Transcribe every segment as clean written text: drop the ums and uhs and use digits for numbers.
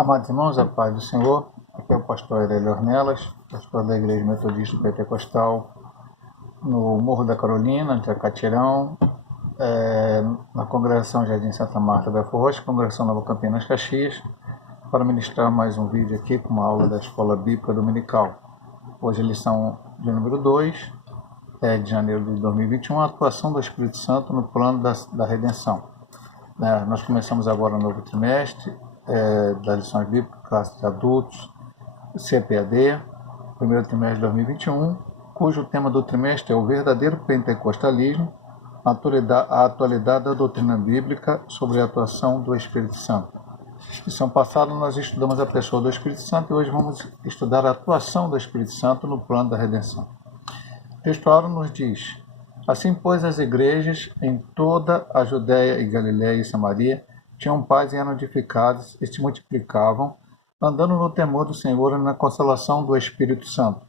Amados irmãos, a paz do Senhor, aqui é o pastor Aurélio Ornelas, pastor da Igreja Metodista Pentecostal, no Morro da Carolina, entre Catirão, na Congregação Jardim Santa Marta da Rocha, Congregação Nova Campinas Caxias, para ministrar mais um vídeo aqui com uma aula da Escola Bíblica Dominical. Hoje a lição de número 2, de janeiro de 2021, a atuação do Espírito Santo no plano da redenção. Nós começamos agora o novo trimestre das lições bíblicas, classe de adultos, CPAD, primeiro trimestre de 2021, cujo tema do trimestre é o verdadeiro pentecostalismo, a atualidade da doutrina bíblica sobre a atuação do Espírito Santo. Na lição passada nós estudamos a pessoa do Espírito Santo e hoje vamos estudar a atuação do Espírito Santo no plano da redenção. O texto áureo nos diz: assim, pois, as igrejas em toda a Judéia e Galiléia e Samaria tinham paz e eram edificadas e se multiplicavam, andando no temor do Senhor e na consolação do Espírito Santo.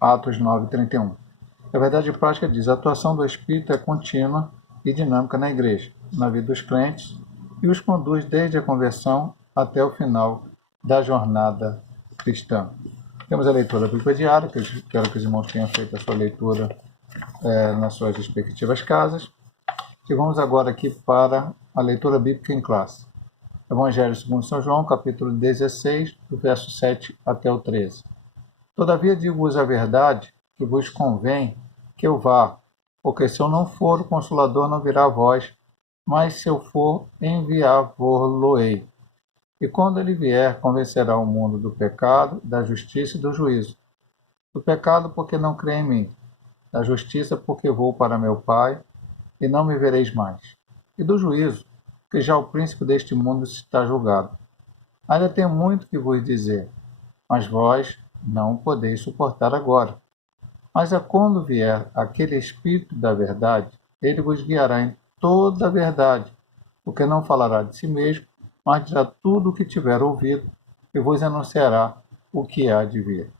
Atos 9:31. A verdade prática diz: a atuação do Espírito é contínua e dinâmica na igreja, na vida dos crentes, e os conduz desde a conversão até o final da jornada cristã. Temos a leitura bíblica diária, que eu espero que os irmãos tenham feito a sua leitura nas suas respectivas casas. E vamos agora aqui para a leitura bíblica em classe. Evangelho segundo São João, capítulo 16, do verso 7 até o 13. Todavia digo-vos a verdade, que vos convém que eu vá, porque se eu não for, o Consolador não virá a vós, mas se eu for, enviar-vos-lo-ei. E quando ele vier, convencerá o mundo do pecado, da justiça e do juízo. Do pecado, porque não crê em mim. Da justiça, porque vou para meu Pai, e não me vereis mais. E do juízo, que já o príncipe deste mundo está julgado. Ainda tenho muito que vos dizer, mas vós não podeis suportar agora. Mas quando vier aquele Espírito da verdade, ele vos guiará em toda a verdade, porque não falará de si mesmo, mas dirá tudo o que tiver ouvido e vos anunciará o que há de vir.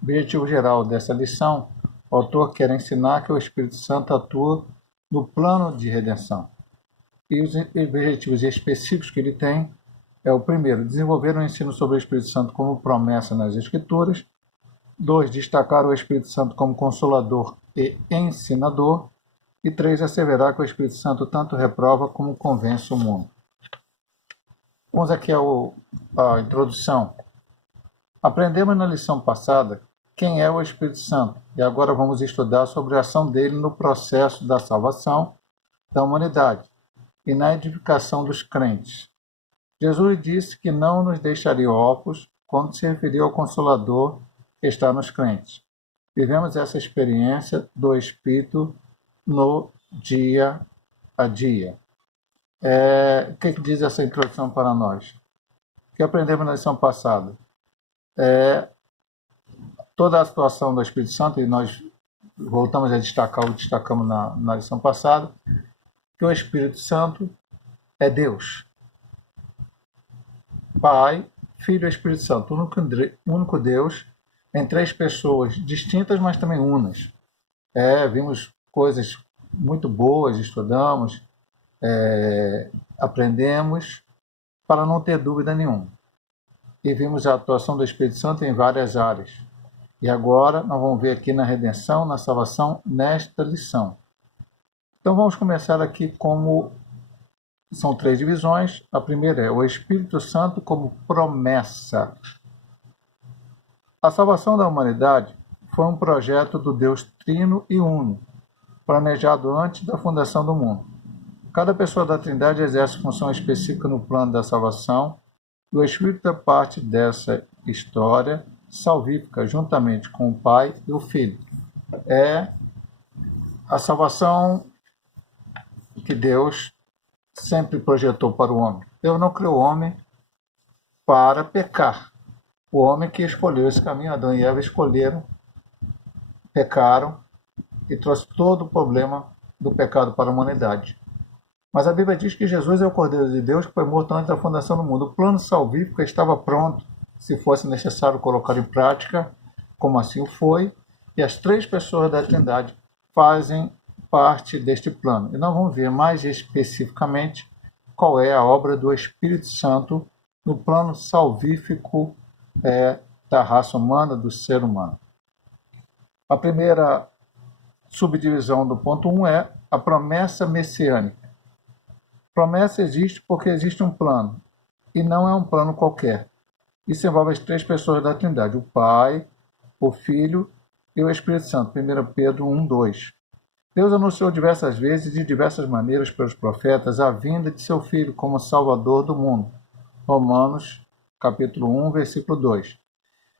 O objetivo geral dessa lição, o autor quer ensinar que o Espírito Santo atua no plano de redenção. E os objetivos específicos que ele tem é o primeiro, desenvolver um ensino sobre o Espírito Santo como promessa nas Escrituras. 2, destacar o Espírito Santo como consolador e ensinador. E 3, asseverar que o Espírito Santo tanto reprova como convence o mundo. Vamos aqui à introdução. Aprendemos na lição passada quem é o Espírito Santo e agora vamos estudar sobre a ação dele no processo da salvação da humanidade e na edificação dos crentes. Jesus disse que não nos deixaria órfãos quando se referia ao Consolador que está nos crentes. Vivemos essa experiência do Espírito no dia a dia. O que diz essa introdução para nós? O que aprendemos na lição passada? Toda a situação do Espírito Santo, e nós voltamos a destacar o que destacamos na lição passada, que o Espírito Santo é Deus. Pai, Filho e Espírito Santo, único Deus, em três pessoas distintas, mas também unas. Vimos coisas muito boas, estudamos, aprendemos, para não ter dúvida nenhuma. E vimos a atuação do Espírito Santo em várias áreas. E agora nós vamos ver aqui na redenção, na salvação, nesta lição. Então vamos começar aqui como são 3 divisões. A primeira é o Espírito Santo como promessa. A salvação da humanidade foi um projeto do Deus Trino e Uno, planejado antes da fundação do mundo. Cada pessoa da Trindade exerce função específica no plano da salvação, e o Espírito é parte dessa história salvífica, juntamente com o Pai e o Filho. É a salvação que Deus sempre projetou para o homem. Deus não criou o homem para pecar. O homem que escolheu esse caminho, Adão e Eva escolheram, pecaram e trouxe todo o problema do pecado para a humanidade. Mas a Bíblia diz que Jesus é o Cordeiro de Deus que foi morto antes da fundação do mundo. O plano salvífico estava pronto, se fosse necessário colocar em prática, como assim o foi, e as 3 pessoas da Trindade fazem parte deste plano. E nós vamos ver mais especificamente qual é a obra do Espírito Santo no plano salvífico da raça humana, do ser humano. A primeira subdivisão do ponto 1 é a promessa messiânica. Promessa existe porque existe um plano, e não é um plano qualquer. Isso envolve as três pessoas da Trindade, o Pai, o Filho e o Espírito Santo. 1 Pedro 1, 2. Deus anunciou diversas vezes e de diversas maneiras pelos profetas a vinda de seu Filho como Salvador do mundo. Romanos, capítulo 1, versículo 2.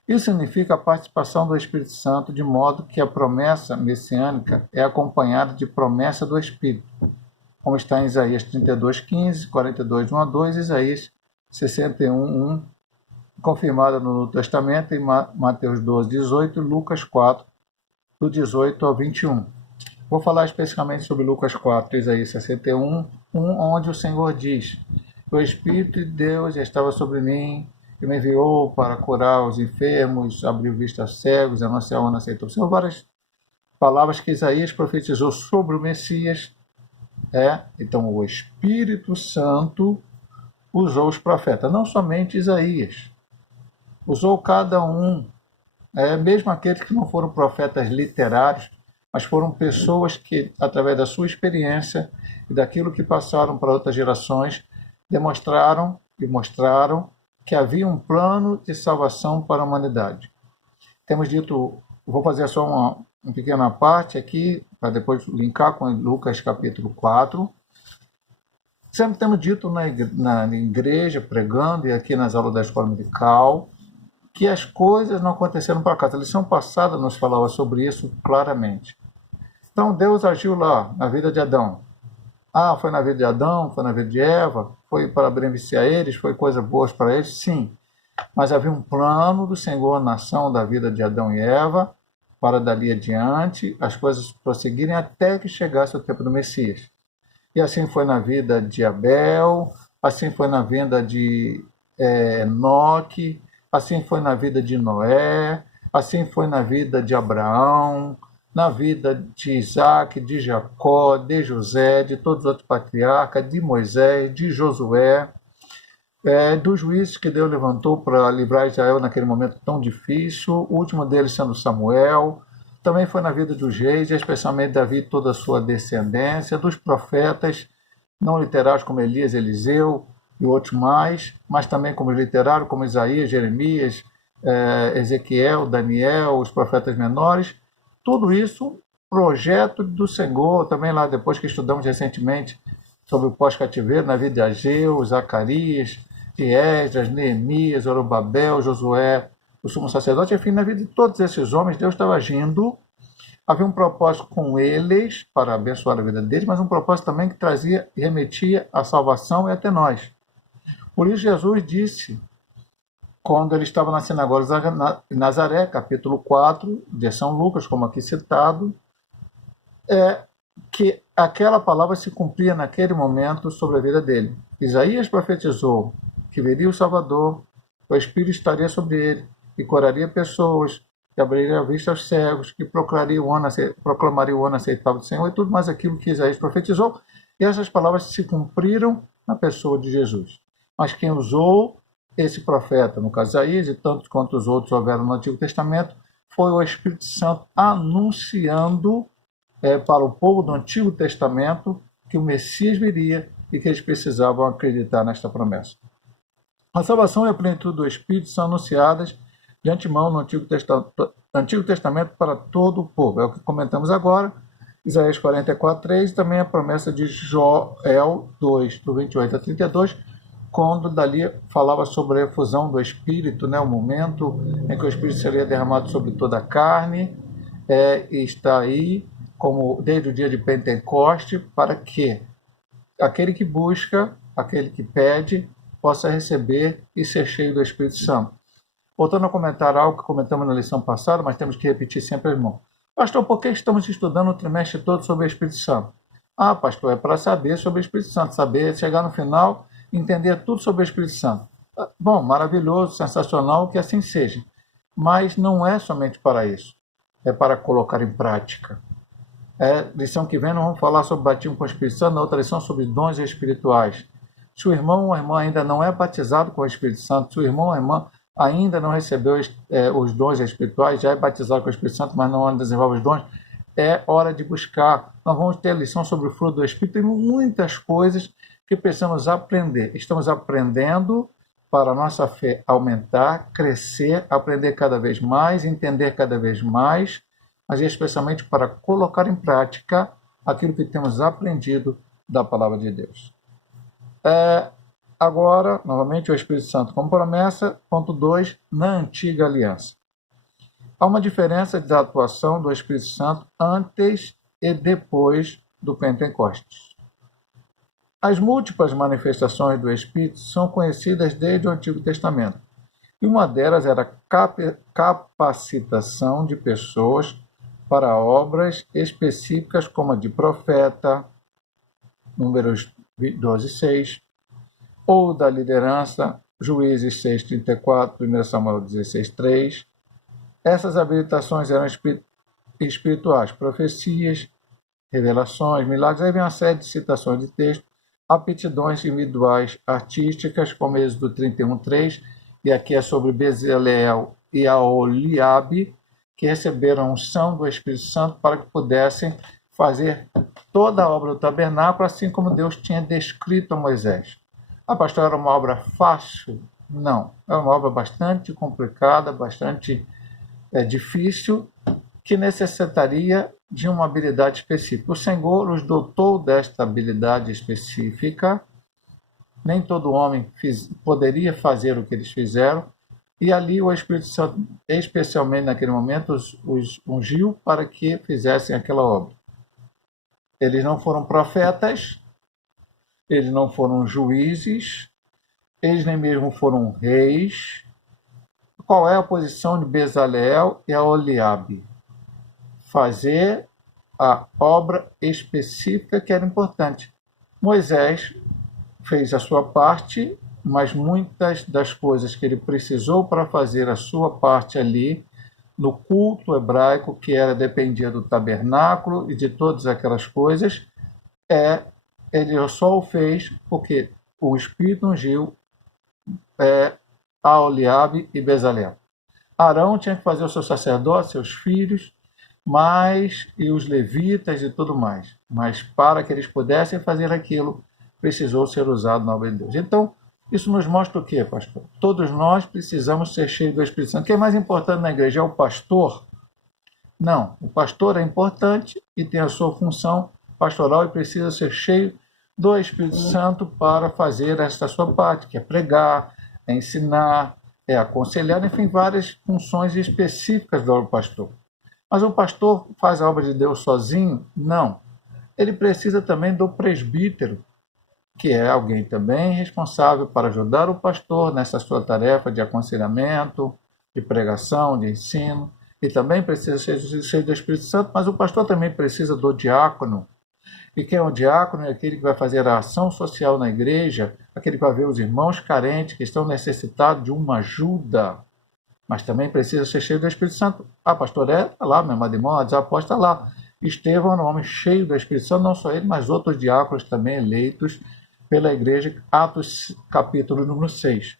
Isso significa a participação do Espírito Santo, de modo que a promessa messiânica é acompanhada de promessa do Espírito, como está em Isaías 32, 15, 42, 1 a 2, Isaías 61, 1, confirmada no Novo Testamento em Mateus 12, 18 e Lucas 4, do 18 ao 21. Vou falar especificamente sobre Lucas 4, Isaías 61, 1, onde o Senhor diz: o Espírito de Deus estava sobre mim, e me enviou para curar os enfermos, abrir vista aos cegos, anunciar o ano aceitável. São várias palavras que Isaías profetizou sobre o Messias. Então, o Espírito Santo usou os profetas, não somente Isaías. Usou cada um, mesmo aqueles que não foram profetas literários, mas foram pessoas que, através da sua experiência e daquilo que passaram para outras gerações, demonstraram e mostraram que havia um plano de salvação para a humanidade. Temos dito, vou fazer só uma pequena parte aqui, para depois linkar com Lucas capítulo 4. Sempre temos dito na igreja, pregando, e aqui nas aulas da escola medical, que as coisas não aconteceram por acaso. A lição passada nos falava sobre isso claramente. Então Deus agiu lá, na vida de Adão. Foi na vida de Adão, foi na vida de Eva, foi para beneficiar eles, foi coisa boa para eles? Sim. Mas havia um plano do Senhor na ação da vida de Adão e Eva, para dali adiante as coisas prosseguirem até que chegasse o tempo do Messias. E assim foi na vida de Abel, assim foi na vida de Enoque, assim foi na vida de Noé, assim foi na vida de Abraão, na vida de Isaac, de Jacó, de José, de todos os outros patriarcas, de Moisés, de Josué, dos juízes que Deus levantou para livrar Israel naquele momento tão difícil, o último deles sendo Samuel. Também foi na vida dos reis, especialmente Davi e toda a sua descendência, dos profetas, não literários como Elias, Eliseu e outros mais, mas também como literários como Isaías, Jeremias, Ezequiel, Daniel, os profetas menores. Tudo isso, projeto do Senhor, também lá depois que estudamos recentemente sobre o pós-cativeiro, na vida de Ageu, Zacarias, de Esdras, Neemias, Zorobabel, Josué, o sumo sacerdote, enfim, na vida de todos esses homens, Deus estava agindo, havia um propósito com eles, para abençoar a vida deles, mas um propósito também que trazia e remetia à salvação e até nós. Por isso Jesus disse, quando ele estava na sinagoga de Nazaré, capítulo 4, de São Lucas, como aqui citado, que aquela palavra se cumpria naquele momento sobre a vida dele. Isaías profetizou que viria o Salvador, o Espírito estaria sobre ele, e curaria pessoas, que abriria a vista aos cegos, que proclamaria o ano aceitável do Senhor, e tudo mais aquilo que Isaías profetizou. E essas palavras se cumpriram na pessoa de Jesus. Mas quem usou esse profeta, no caso Isaías, e tantos quanto os outros houveram no Antigo Testamento, foi o Espírito Santo anunciando para o povo do Antigo Testamento que o Messias viria e que eles precisavam acreditar nesta promessa. A salvação e a plenitude do Espírito são anunciadas de antemão no Antigo Testamento para todo o povo. É o que comentamos agora, Isaías 44, 3, e também a promessa de Joel 2, do 28 a 32, quando dali falava sobre a efusão do Espírito, o momento em que o Espírito seria derramado sobre toda a carne, e está aí como desde o dia de Pentecoste, para que aquele que busca, aquele que pede, possa receber e ser cheio do Espírito Santo. Voltando a comentar algo que comentamos na lição passada, mas temos que repetir sempre, irmão. Pastor, por que estamos estudando o trimestre todo sobre o Espírito Santo? Pastor, é para saber sobre o Espírito Santo, saber, chegar no final, entender tudo sobre o Espírito Santo. Bom, maravilhoso, sensacional, que assim seja. Mas não é somente para isso. É para colocar em prática. Lição que vem, nós vamos falar sobre batismo com o Espírito Santo, na outra lição sobre dons espirituais, Se o irmão ou a irmã ainda não é batizado com o Espírito Santo, se o irmão ou a irmã ainda não recebeu os dons espirituais, já é batizado com o Espírito Santo, mas não desenvolve os dons, é hora de buscar. Nós vamos ter a lição sobre o fruto do Espírito. Tem muitas coisas que precisamos aprender. Estamos aprendendo para a nossa fé aumentar, crescer, aprender cada vez mais, entender cada vez mais, mas especialmente para colocar em prática aquilo que temos aprendido da palavra de Deus. Agora, novamente, o Espírito Santo como promessa. Ponto 2, na antiga aliança. Há uma diferença da atuação do Espírito Santo antes e depois do Pentecostes. As múltiplas manifestações do Espírito são conhecidas desde o Antigo Testamento. E uma delas era a capacitação de pessoas para obras específicas como a de profeta, Números 12:6, ou da liderança, Juízes 6:34, 1 Samuel 16:3. Essas habilitações eram espirituais, profecias, revelações, milagres. Aí vem uma série de citações de texto, aptidões individuais artísticas, como Êxodo 31:3, e aqui é sobre Bezaleel e Aholiabe, que receberam a unção do Espírito Santo para que pudessem fazer toda a obra do tabernáculo, assim como Deus tinha descrito a Moisés. Ah, pastor, era uma obra fácil? Não, era uma obra bastante complicada, bastante difícil, que necessitaria de uma habilidade específica. O Senhor os dotou desta habilidade específica. Nem todo homem poderia fazer o que eles fizeram, e ali o Espírito Santo, especialmente naquele momento, os ungiu para que fizessem aquela obra. Eles não foram profetas, eles não foram juízes, eles nem mesmo foram reis. Qual é a posição de Bezaleel e Aholiabe? Fazer a obra específica que era importante. Moisés fez a sua parte, mas muitas das coisas que ele precisou para fazer a sua parte ali, no culto hebraico, que dependia do tabernáculo e de todas aquelas coisas, ele só o fez porque o Espírito ungiu Aholiabe e Bezaleel. Arão tinha que fazer o seu sacerdócio, seus filhos, e os levitas e tudo mais. Mas para que eles pudessem fazer aquilo, precisou ser usado na obra de Deus. Então, isso nos mostra o quê, pastor? Todos nós precisamos ser cheios do Espírito Santo. O que é mais importante na igreja é o pastor? Não, o pastor é importante e tem a sua função pastoral e precisa ser cheio do Espírito Santo para fazer esta sua parte, que é pregar, é ensinar, é aconselhar, enfim, várias funções específicas do pastor. Mas o pastor faz a obra de Deus sozinho? Não. Ele precisa também do presbítero, que é alguém também responsável para ajudar o pastor nessa sua tarefa de aconselhamento, de pregação, de ensino, e também precisa ser cheio do Espírito Santo, mas o pastor também precisa do diácono. E quem é o diácono? É aquele que vai fazer a ação social na igreja, aquele que vai ver os irmãos carentes que estão necessitados de uma ajuda, mas também precisa ser cheio do Espírito Santo. Ah, pastor, está lá, meu amado irmão, a desaposta está lá. Estevão era um homem cheio do Espírito Santo, não só ele, mas outros diáconos também eleitos pela igreja, Atos capítulo número 6.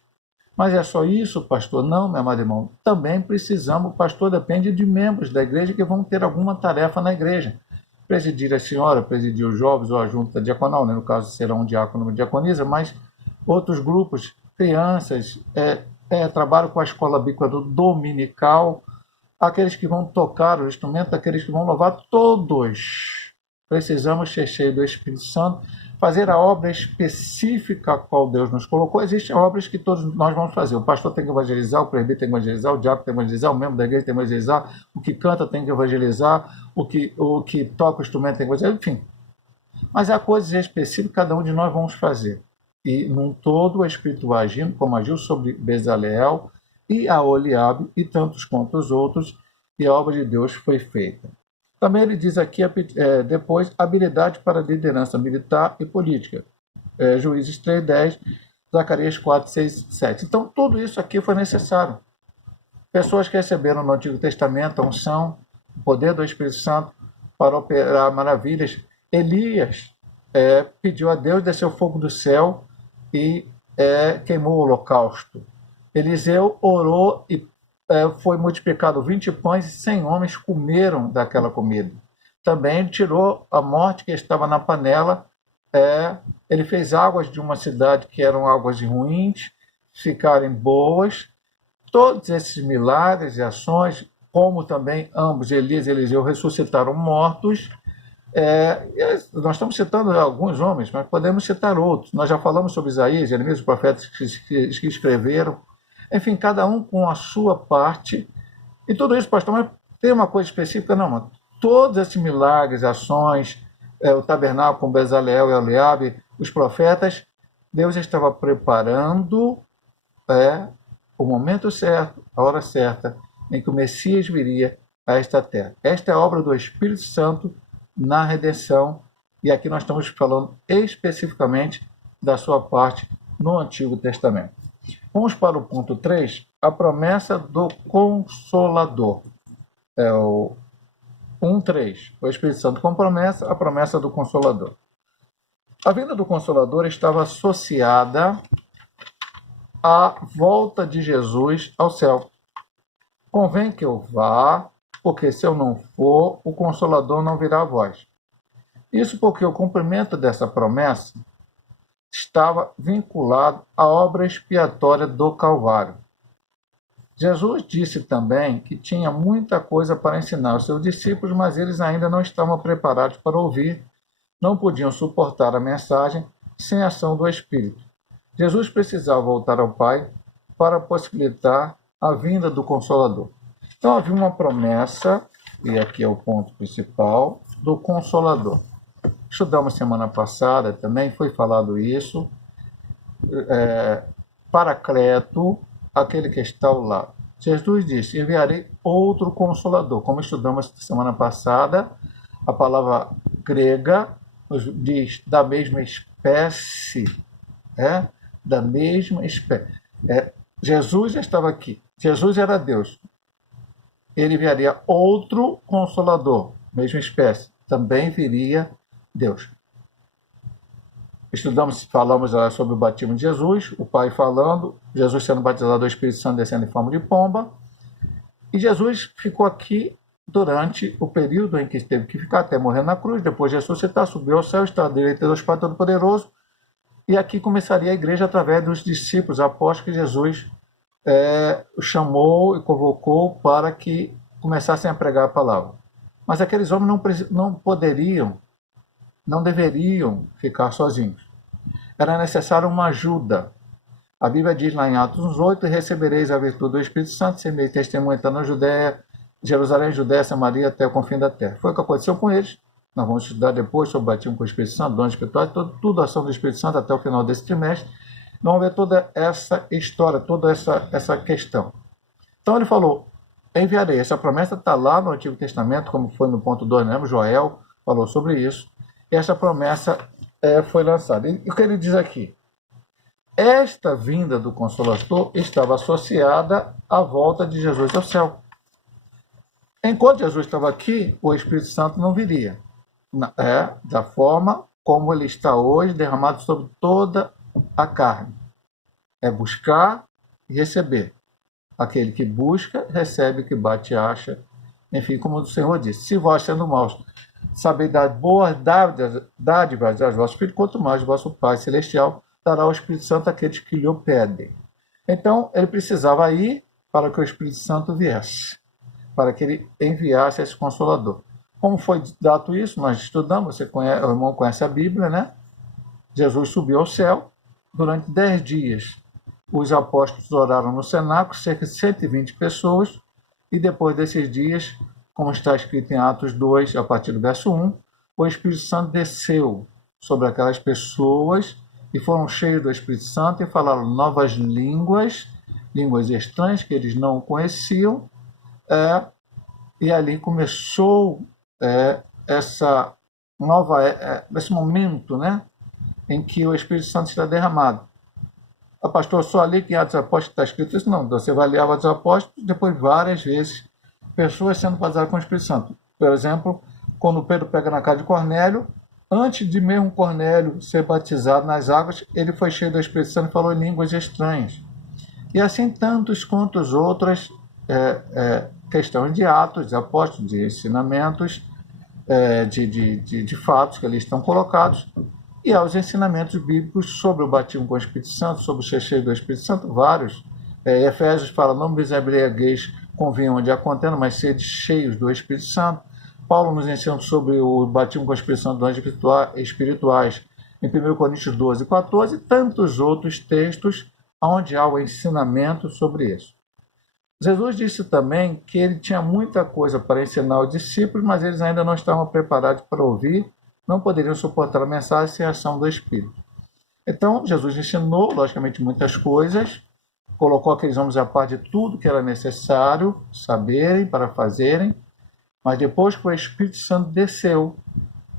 Mas é só isso, pastor? Não, meu amado irmão. Também precisamos, o pastor depende de membros da igreja que vão ter alguma tarefa na igreja. Presidir a senhora, presidir os jovens ou a junta diaconal, né? No caso será um diácono ou uma diaconisa, mas outros grupos, crianças, trabalho com a escola bíblica dominical, aqueles que vão tocar o instrumento, aqueles que vão louvar, todos precisamos ser cheios do Espírito Santo, fazer a obra específica a qual Deus nos colocou. Existem obras que todos nós vamos fazer. O pastor tem que evangelizar, o presbítero tem que evangelizar, o diácono tem que evangelizar, o membro da igreja tem que evangelizar, o que canta tem que evangelizar, o que toca o instrumento tem que evangelizar, enfim. Mas há coisas específicas que cada um de nós vamos fazer. E, num todo, o Espírito vai agindo, como agiu sobre Bezaleel e Aholiabe e tantos quanto os outros, e a obra de Deus foi feita. Também ele diz aqui, depois, habilidade para liderança militar e política. Juízes 3:10, Zacarias 4:6-7. Então, tudo isso aqui foi necessário. Pessoas que receberam no Antigo Testamento a unção, o poder do Espírito Santo para operar maravilhas. Elias pediu a Deus descer o fogo do céu e queimou o holocausto. Eliseu orou e foi multiplicado 20 pães e 100 homens comeram daquela comida. Também tirou a morte que estava na panela. Ele fez águas de uma cidade que eram águas ruins ficarem boas. Todos esses milagres e ações, como também ambos, Elias e Eliseu, ressuscitaram mortos. Nós estamos citando alguns homens, mas podemos citar outros. Nós já falamos sobre Isaías, Jeremias, os profetas que escreveram. Enfim, cada um com a sua parte. E tudo isso, pastor, mas tem uma coisa específica? Não, mano. Todos esses milagres, ações, o tabernáculo com Bezaleel e Eliabe, os profetas, Deus estava preparando o momento certo, a hora certa, em que o Messias viria a esta terra. Esta é a obra do Espírito Santo na redenção, e aqui nós estamos falando especificamente da sua parte no Antigo Testamento. Vamos para o ponto 3, a promessa do Consolador. O 1:3, o Espírito Santo com promessa, a promessa do Consolador. A vinda do Consolador estava associada à volta de Jesus ao céu. Convém que eu vá, porque se eu não for, o Consolador não virá a vós. Isso porque o cumprimento dessa promessa estava vinculado à obra expiatória do Calvário. Jesus disse também que tinha muita coisa para ensinar aos seus discípulos, mas eles ainda não estavam preparados para ouvir, não podiam suportar a mensagem sem a ação do Espírito. Jesus precisava voltar ao Pai para possibilitar a vinda do Consolador. Então havia uma promessa, e aqui é o ponto principal, do Consolador. Estudamos semana passada, também foi falado isso. Paracleto, aquele que está ao lado. Jesus disse, enviarei outro Consolador. Como estudamos semana passada, a palavra grega diz da mesma espécie, da mesma espécie. Jesus estava aqui, Jesus era Deus. Ele enviaria outro Consolador, mesma espécie, também viria Deus. Falamos sobre o batismo de Jesus, o Pai falando, Jesus sendo batizado do Espírito Santo descendo em forma de pomba, e Jesus ficou aqui durante o período em que teve que ficar até morrer na cruz, depois de ressuscitar, subiu ao céu, está à direita do Pai Todo-Poderoso, e aqui começaria a igreja através dos discípulos, apóstolos que Jesus chamou e convocou para que começassem a pregar a palavra. Mas aqueles homens não poderiam, não deveriam ficar sozinhos. Era necessário uma ajuda. A Bíblia diz lá em Atos 8, recebereis a virtude do Espírito Santo, semeis testemunha na Judéia, Jerusalém, Judéia, Samaria, até o confim da terra. Foi o que aconteceu com eles. Nós vamos estudar depois sobre o batismo com o Espírito Santo, dons espirituais, tudo a ação do Espírito Santo até o final desse trimestre. Vamos ver toda essa história, toda essa questão. Então ele falou, enviarei. Essa promessa está lá no Antigo Testamento, como foi no ponto 2, né? Joel falou sobre isso. E essa promessa foi lançada. E o que ele diz aqui? Esta vinda do Consolador estava associada à volta de Jesus ao céu. Enquanto Jesus estava aqui, o Espírito Santo não viria. Da forma como ele está hoje, derramado sobre toda a carne. É buscar e receber. Aquele que busca, recebe, que bate, acha. Enfim, como o Senhor disse, se vós sendo maus, sabeis dar boas dádivas aos vossos filhos, quanto mais o vosso Pai Celestial dará ao Espírito Santo àqueles que lhe pedem. Então, ele precisava ir para que o Espírito Santo viesse, para que ele enviasse esse Consolador. Como foi dado isso? Nós estudamos, o irmão conhece a Bíblia, né? Jesus subiu ao céu durante 10 dias. Os apóstolos oraram no cenáculo, cerca de 120 pessoas, e depois desses dias, como está escrito em Atos 2, a partir do verso 1, o Espírito Santo desceu sobre aquelas pessoas e foram cheios do Espírito Santo e falaram novas línguas estranhas que eles não conheciam, e ali começou esse momento, né, em que o Espírito Santo está derramado. Pastor, só ali que em Atos Apóstolos está escrito isso? Não, você vai ler Atos Apóstolos, depois várias vezes, pessoas sendo batizadas com o Espírito Santo. Por exemplo, quando Pedro pega na casa de Cornélio, Antes de mesmo Cornélio ser batizado nas águas, ele foi cheio do Espírito Santo e falou em línguas estranhas. E assim tantos quantos outras questões de atos, de apóstolos, de ensinamentos, de fatos que ali estão colocados, e aos ensinamentos bíblicos sobre o batismo com o Espírito Santo, sobre o ser cheio do Espírito Santo, vários. Efésios fala, não vos embriagueis com vinho onde há contenda, mas sede cheios do Espírito Santo. Paulo nos ensina sobre o batismo com o Espírito Santo dons espirituais, em 1 Coríntios 12, 14, e tantos outros textos onde há o ensinamento sobre isso. Jesus disse também que ele tinha muita coisa para ensinar aos discípulos, mas eles ainda não estavam preparados para ouvir, não poderiam suportar a mensagem sem a ação do Espírito. Então, Jesus ensinou, logicamente, muitas coisas, colocou aqueles homens à par de tudo que era necessário saberem para fazerem, mas depois que o Espírito Santo desceu,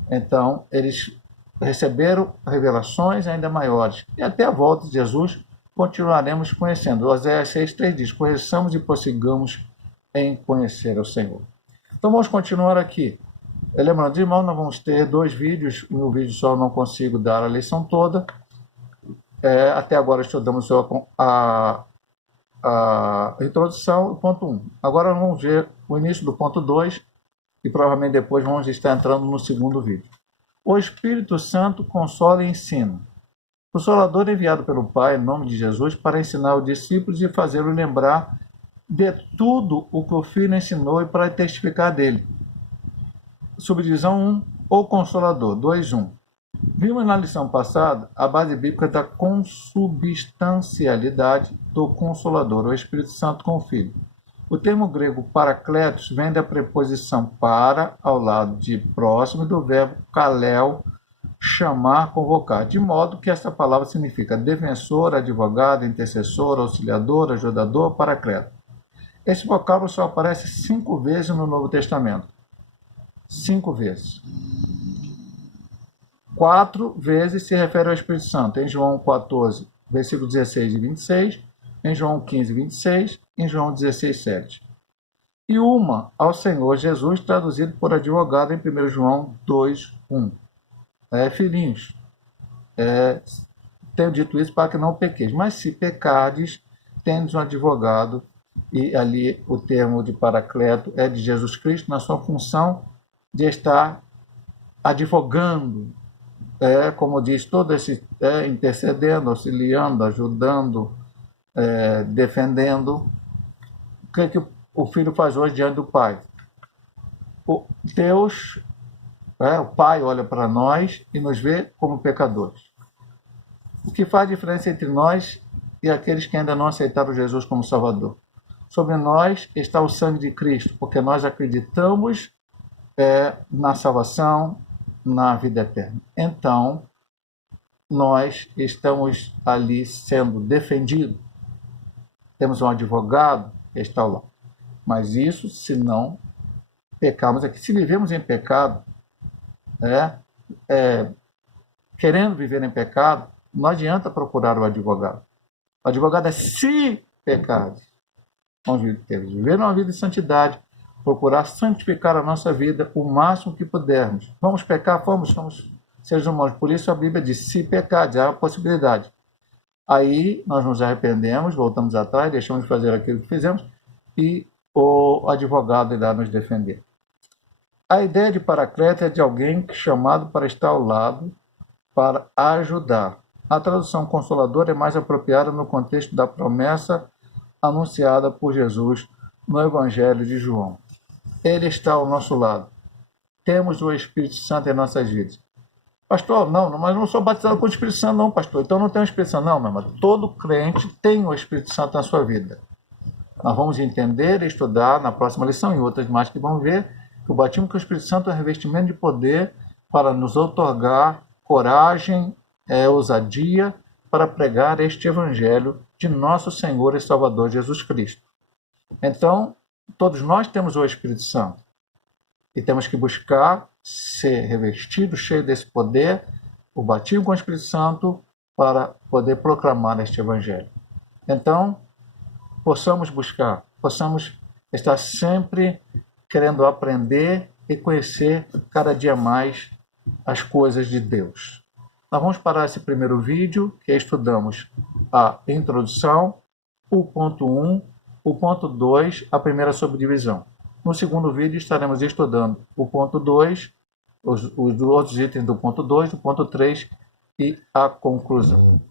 então eles receberam revelações ainda maiores. E até a volta de Jesus continuaremos conhecendo. Oséias 6,3 diz, conheçamos e prossigamos em conhecer o Senhor. Então vamos continuar aqui. Lembrando, irmão, nós vamos ter 2 vídeos. No vídeo só eu não consigo dar a lição toda. Até agora estudamos a introdução, ponto 1. Agora vamos ver o início do ponto 2 e provavelmente depois vamos estar entrando no segundo vídeo. O Espírito Santo consola e ensina. O Consolador é enviado pelo Pai, em nome de Jesus, para ensinar os discípulos e fazê-los lembrar de tudo o que o Filho ensinou e para testificar dele. Subdivisão 1, o Consolador, 2.1. Vimos na lição passada a base bíblica da consubstancialidade do Consolador, o Espírito Santo com o Filho. O termo grego parakletos vem da preposição para, ao lado de próximo, do verbo kaleo, chamar, convocar, de modo que esta palavra significa defensor, advogado, intercessor, auxiliador, ajudador, paracleto. Esse vocábulo só aparece 5 vezes no Novo Testamento. 5 vezes. 4 vezes se refere ao Espírito Santo, em João 14, versículo 16 e 26, em João 15, 26, em João 16, 7. E uma ao Senhor Jesus, traduzido por advogado em 1 João 2, 1. Filhinhos, tenho dito isso para que não pequeis, mas se pecardes, tendes um advogado, e ali o termo de paracleto é de Jesus Cristo, na sua função de estar advogando, como diz, todo esse intercedendo, auxiliando, ajudando, defendendo. O que o Filho faz hoje diante do Pai? Deus, o Pai olha para nós e nos vê como pecadores. O que faz diferença entre nós e aqueles que ainda não aceitaram Jesus como Salvador? Sobre nós está o sangue de Cristo, porque nós acreditamos na salvação, na vida eterna. Então, nós estamos ali sendo defendidos. Temos um advogado que está lá. Mas isso se não pecarmos aqui. Se vivemos em pecado, querendo viver em pecado, não adianta procurar o advogado. O advogado é se pecares. Vamos viver uma vida de santidade, procurar santificar a nossa vida o máximo que pudermos. Vamos pecar? Somos seres humanos. Por isso a Bíblia diz, se pecar, há a possibilidade. Aí nós nos arrependemos, voltamos atrás, deixamos de fazer aquilo que fizemos e o advogado irá nos defender. A ideia de paracleto é de alguém chamado para estar ao lado, para ajudar. A tradução consolador é mais apropriada no contexto da promessa anunciada por Jesus no Evangelho de João. Ele está ao nosso lado. Temos o Espírito Santo em nossas vidas. Pastor, não, mas não sou batizado com o Espírito Santo não, pastor. Então não tem o Espírito Santo. Não, meu irmão. Todo crente tem o Espírito Santo na sua vida. Nós vamos entender e estudar na próxima lição e outras mais que vamos ver que o batismo com o Espírito Santo é um revestimento de poder para nos outorgar coragem, ousadia para pregar este Evangelho de nosso Senhor e Salvador Jesus Cristo. Então, todos nós temos o Espírito Santo e temos que buscar ser revestidos, cheio desse poder, o batismo com o Espírito Santo, para poder proclamar este Evangelho. Então, possamos buscar, possamos estar sempre querendo aprender e conhecer cada dia mais as coisas de Deus. Nós vamos parar esse primeiro vídeo, que estudamos a introdução, o ponto 1, o ponto 2, a primeira subdivisão. No segundo vídeo estaremos estudando o ponto 2, os outros itens do ponto 2, do ponto 3 e a conclusão.